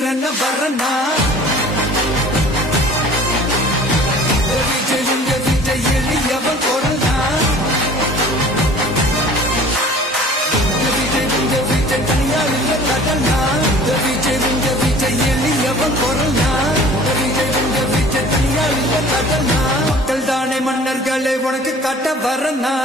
எந்திரன வரனா எளியவன் கொடனா தனியாள் இல்ல கடனா எளியவன் கொடனா தனியாள் இல்ல கடனா மக்கள் தானே மன்னர்களை உனக்கு காட்ட வரனா